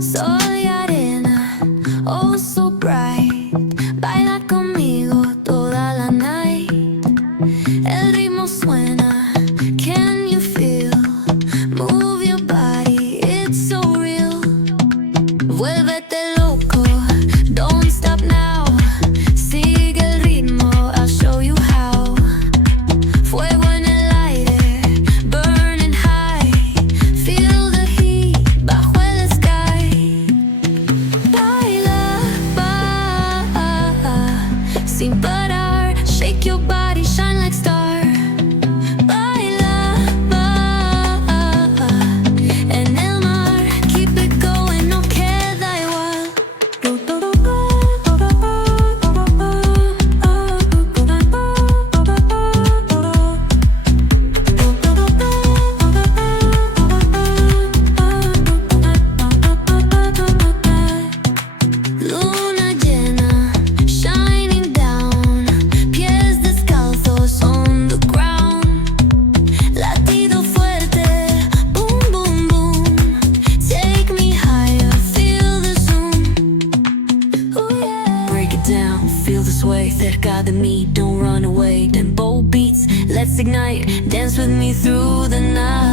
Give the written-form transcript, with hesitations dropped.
Soy arena, oh so bright. Baila conmigo toda la night. El ritmo suena, can you feel? Move your body, it's so real. Vuélvete loco, don't stop now. Sigue el ritmo, I'll show you how. Fuego en el aire, burning high. Feel the heat bajo el sky. Baila, sin parar. Shake your body, shine like star. Baila, en el mar. Keep it going, no queda igual. Luna llena, shining down. Pies descalzos on the ground. Latido fuerte, boom, boom, boom. Take me higher, feel the zoom. Ooh, yeah. Break it down, feel the sway. Cerca de mí, don't run away. Tempo beats, let's ignite. Dance with me through the night.